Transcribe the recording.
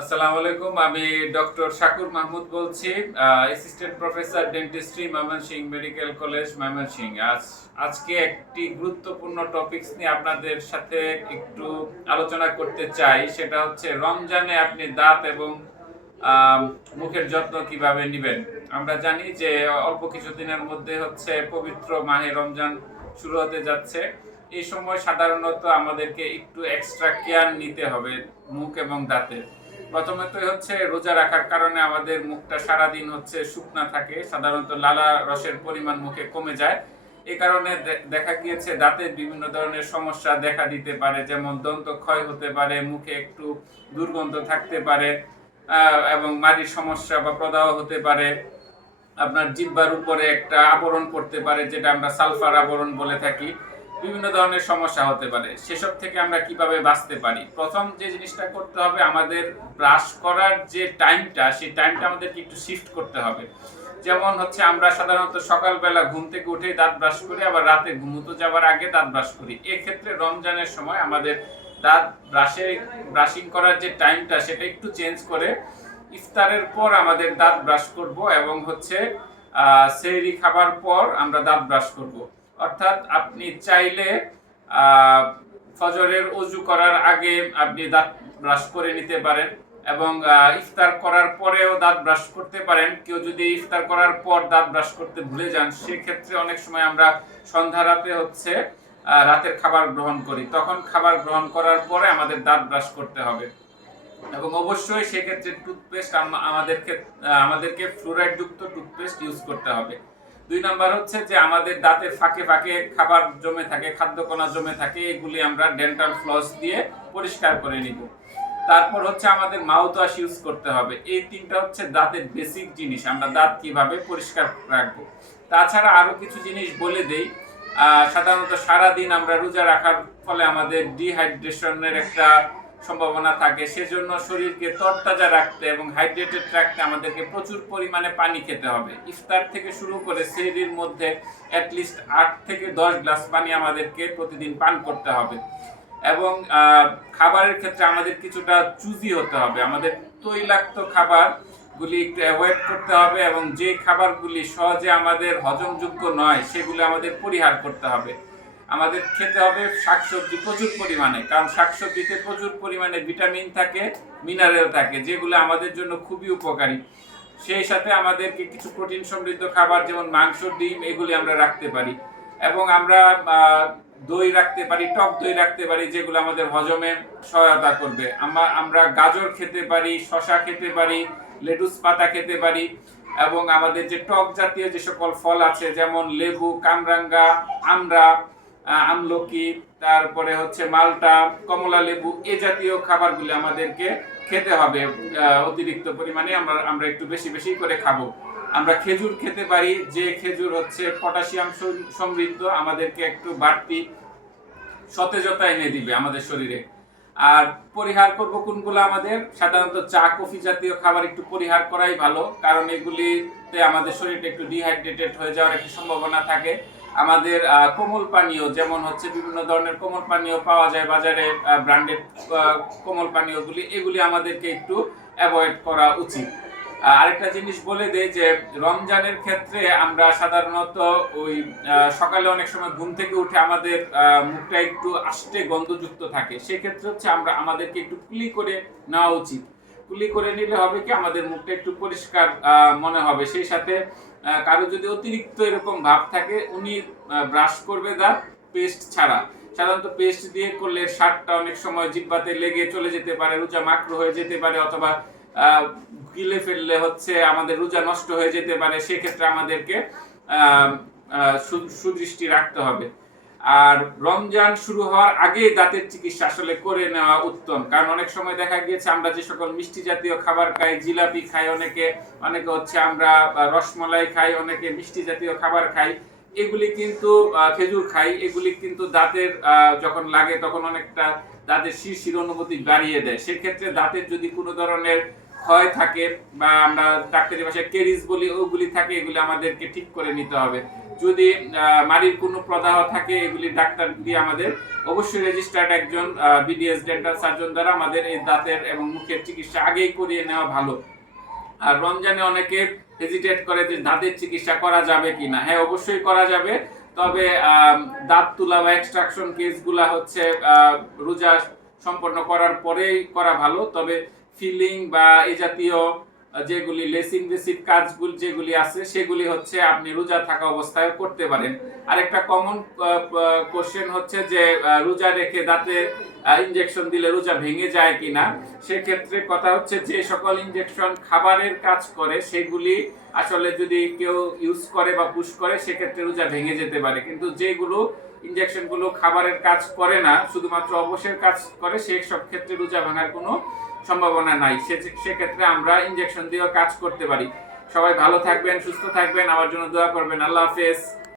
আসসালামু আলাইকুম, আমি ডক্টর শাকুর মাহমুদ বলছি assistant professor dentistry Mymensingh medical college Mymensingh আজ, আজকে একটি গুরুত্বপূর্ণ টপিকস নিয়ে আপনাদের সাথে একটু আলোচনা করতে চাই। সেটা হচ্ছে, রমজানে আপনি দাঁত এবং মুখের যত্ন কীভাবে নেবেন? আমরা জানি যে, অল্প কিছু দিনের মধ্যে হচ্ছে পবিত্র মাহে রমজান শুরু হতে যাচ্ছে। এই সময় সাধারণত আমাদেরকে একটু এক্সট্রা কেয়ার নিতে হবে মুখ এবং দাঁতের। প্রথমত হচ্ছে রোজা রাখার কারণে আমাদের মুখটা সারাদিন হচ্ছে শুকনা থাকে, সাধারণত লালা রসের পরিমাণ মুখে কমে যায়। এই কারণে দেখা গিয়েছে দাঁতের বিভিন্ন ধরনের সমস্যা দেখা দিতে পারে, যেমন দন্ত ক্ষয় হতে পারে, মুখে একটু দুর্গন্ধ থাকতে পারে এবং মাড়ির সমস্যা বা প্রদাহ হতে পারে। আপনার জিব্বার উপরে একটা আবরণ পড়তে পারে, যেটা আমরা সালফার আবরণ বলে থাকি। বিভিন্ন ধরনের সমস্যা হতে পারে। সেসব থেকে আমরা কীভাবে বাঁচতে পারি? প্রথম যে জিনিসটা করতে হবে, আমাদের ব্রাশ করার যে টাইমটা সেই টাইমটা আমাদেরকে একটু শিফট করতে হবে। যেমন হচ্ছে, আমরা সাধারণত সকালবেলা ঘুম থেকে উঠে দাঁত ব্রাশ করি, আবার রাতে ঘুমোতে যাওয়ার আগে দাঁত ব্রাশ করি। এক্ষেত্রে রমজানের সময় আমাদের দাঁত ব্রাশে ব্রাশিং করার যে টাইমটা সেটা একটু চেঞ্জ করে ইফতারের পর আমাদের দাঁত ব্রাশ করব এবং হচ্ছে সেহরি খাবার পর আমরা দাঁত ব্রাশ করব। অর্থাৎ আপনি চাইলে ফজরের অজু করার আগে আপনি দাঁত ব্রাশ করে নিতে পারেন এবং ইফতার করার পরেও দাঁত ব্রাশ করতে পারেন। কেউ যদি ইফতার করার পর দাঁত ব্রাশ করতে ভুলে যান, সেক্ষেত্রে অনেক সময় আমরা সন্ধ্যা রাতে হচ্ছে রাতের খাবার গ্রহণ করি। তখন খাবার গ্রহণ করার পরে আমাদের দাঁত ব্রাশ করতে হবে। এবং অবশ্যই সেক্ষেত্রে টুথপেস্ট আমাদেরকে আমাদেরকে ফ্লোরাইড যুক্ত টুথপেস্ট ইউজ করতে হবে। দুই নাম্বার হচ্ছে যে আমাদের দাঁতের ফাঁকে ফাঁকে খাবার জমে থাকে, খাদ্যকণা জমে থাকে, এগুলি আমরা ডেন্টাল ফ্লস দিয়ে পরিষ্কার করে নিব। তারপর হচ্ছে আমাদের মাউথ ওয়াশ ইউজ করতে হবে। এই তিনটা হচ্ছে দাঁতের বেসিক জিনিস, আমরা দাঁত কীভাবে পরিষ্কার রাখব। তাছাড়া আরও কিছু জিনিস বলে দেই সাধারণত সারাদিন আমরা রোজা রাখার ফলে আমাদের ডিহাইড্রেশনের একটা সম্ভাবনা থাকে। সেজন্য শরীরকে তরতাজা রাখতে এবং হাইড্রেটেড রাখতে আমাদেরকে প্রচুর পরিমাণে পানি খেতে হবে। ইফতার থেকে শুরু করে সেহরির মধ্যে অ্যাটলিস্ট আট থেকে দশ গ্লাস পানি আমাদেরকে প্রতিদিন পান করতে হবে। এবং খাবারের ক্ষেত্রে আমাদের কিছুটা চুজি হতে হবে। আমাদের তৈলাক্ত খাবার গুলি একটু অ্যাভয়েড করতে হবে এবং যে খাবারগুলি সহজে আমাদের হজমযোগ্য নয়, সেগুলো আমাদের পরিহার করতে হবে। আমাদের খেতে হবে শাকসবজি প্রচুর পরিমাণে, কারণ শাকসবজিতে প্রচুর পরিমাণে ভিটামিন থাকে মিনারেল থাকে, যেগুলো আমাদের জন্য খুবই উপকারী। সেই সাথে আমাদেরকে কিছু প্রোটিন সমৃদ্ধ খাবার যেমন মাংস, ডিম, এগুলি আমরা রাখতে পারি। এবং আমরা দই রাখতে পারি, টক দই রাখতে পারি, যেগুলো আমাদের হজমে সহায়তা করবে। আমরা আমরা গাজর খেতে পারি শশা খেতে পারি, লেটুস পাতা খেতে পারি, এবং আমাদের যে টক জাতীয় যে সকল ফল আছে, যেমন লেবু, কামরাঙ্গা আমরা আমলকি, তারপরে হচ্ছে মালটা, কমলা লেবু, এ জাতীয় খাবারগুলো আমাদেরকে খেতে হবে অতিরিক্ত পরিমাণে আমরা আমরা একটু বেশি বেশি করে খাব। আমরা খেজুর খেতে পারি, যে খেজুর হচ্ছে পটাশিয়াম সমৃদ্ধ, আমাদেরকে একটু বাড়তি সতেজতা এনে দিবে আমাদের শরীরে। আর পরিহার করব কোনগুলো আমাদের? সাধারণত চা, কফি জাতীয় খাবার একটু পরিহার করাই ভালো, কারণ এগুলিতে আমাদের শরীরটা একটু ডিহাইড্রেটেড হয়ে যাওয়ার একটা সম্ভাবনা থাকে। আমাদের কোমল পানীয়, যেমন হচ্ছে বিভিন্ন ধরনের কোমল পানীয় পাওয়া যায় বাজারে ব্র্যান্ডেড কোমল পানীয়গুলি, এগুলি আমাদেরকে একটু অ্যাভয়েড করা উচিত। আরেকটা জিনিস বলে দেয় যে, রমজানের ক্ষেত্রে আমরা সাধারণত ওই সকালে অনেক সময় ঘুম থেকে উঠে আমাদের মুখটা একটু আষ্টে গন্ধযুক্ত থাকে। সেক্ষেত্রে হচ্ছে আমরা আমাদেরকে একটু কুলি করে নেওয়া উচিত। কুলি করে নিলে হবে কি? আমাদের মুখটা একটু পরিষ্কার মনে হবে। সেই সাথে কারও যদি অতিরিক্ত এরকম ভাব থাকে, উনি ব্রাশ করবে দাঁত পেস্ট ছাড়া। সাধারণত পেস্ট দিয়ে করলে শার্টটা অনেক সময় জিব্বাতে লেগে চলে যেতে পারে, রোজা মাকড় হয়ে যেতে পারে অথবা গিলে ফেললে হচ্ছে আমাদের রোজা নষ্ট হয়ে যেতে পারে, সেক্ষেত্রে আমাদেরকে সুদৃষ্টি রাখতে হবে। আর রমজান শুরু হওয়ার আগেই দাঁতের চিকিৎসা আসলে করে নেওয়া উত্তম। কারণ অনেক সময় দেখা গিয়েছে, আমরা যে সকল মিষ্টি জাতীয় খাবার খাই, জিলাপি খাই অনেকে অনেকে হচ্ছে আমরা রসমালাই খাই, অনেকে মিষ্টি জাতীয় খাবার খাই, এগুলি কিন্তু খেজুর খাই, এগুলি কিন্তু দাঁতের যখন লাগে তখন অনেকটা দাঁতের শিরশির অনুভূতি বাড়িয়ে দেয়। সেক্ষেত্রে দাঁতের যদি কোনো ধরনের ক্ষয় থাকে বা আমরা ডাক্তারি ভাষায় কেরিস বলি, ওগুলি থাকে, এগুলি আমাদেরকে ঠিক করে নিতে হবে। যদি মাড়ির কোনো প্রদাহ থাকে, এগুলি ডাক্তার দিয়ে আমাদের অবশ্যই রেজিস্টার্ড একজন বিডিএস ডেন্টাল সার্জন দ্বারা আমাদের এই দাঁতের এবং মুখের চিকিৎসা আগেই করিয়ে নেওয়া ভালো। আর রমজানে অনেকে হেজিটেট করে যে দাঁতের চিকিৎসা করা যাবে কিনা। হ্যাঁ অবশ্যই করা যাবে। তবে দাঁত তুলা বা এক্সট্রাকশন কেসগুলা হচ্ছে রোজা সম্পন্ন করার পরেই করা ভালো। তবে ফিলিং বা এই জাতীয় যেগুলি লেস ইনভেসিভ কাজগুলি যেগুলি আছে, সেগুলি হচ্ছে আপনি রোজা থাকা অবস্থায় করতে পারেন। আরেকটা কমন কোশ্চেন হচ্ছে যে রোজা রেখে দাঁতে ইনজেকশন দিলে রোজা ভেঙে যায় কিনা? সেক্ষেত্রে কথা হচ্ছে যে সকল ইনজেকশন খাবারের কাজ করে, সেগুলি আসলে যদি কেউ ইউজ করে বা পুশ করে, সেক্ষেত্রে রোজা ভেঙে যেতে পারে। কিন্তু যেগুলো ইনজেকশনগুলো খাবারের কাজ করে না, শুধুমাত্র অবশ্যের কাজ করে সেই সব ক্ষেত্রে রোজা ভাঙার কোনো সম্ভাবনা নাই। সেক্ষেত্রে আমরা ইনজেকশন দিয়েও কাজ করতে পারি। সবাই ভালো থাকবেন, সুস্থ থাকবেন। আমার জন্য দোয়া করবেন। আল্লাহ হাফেজ।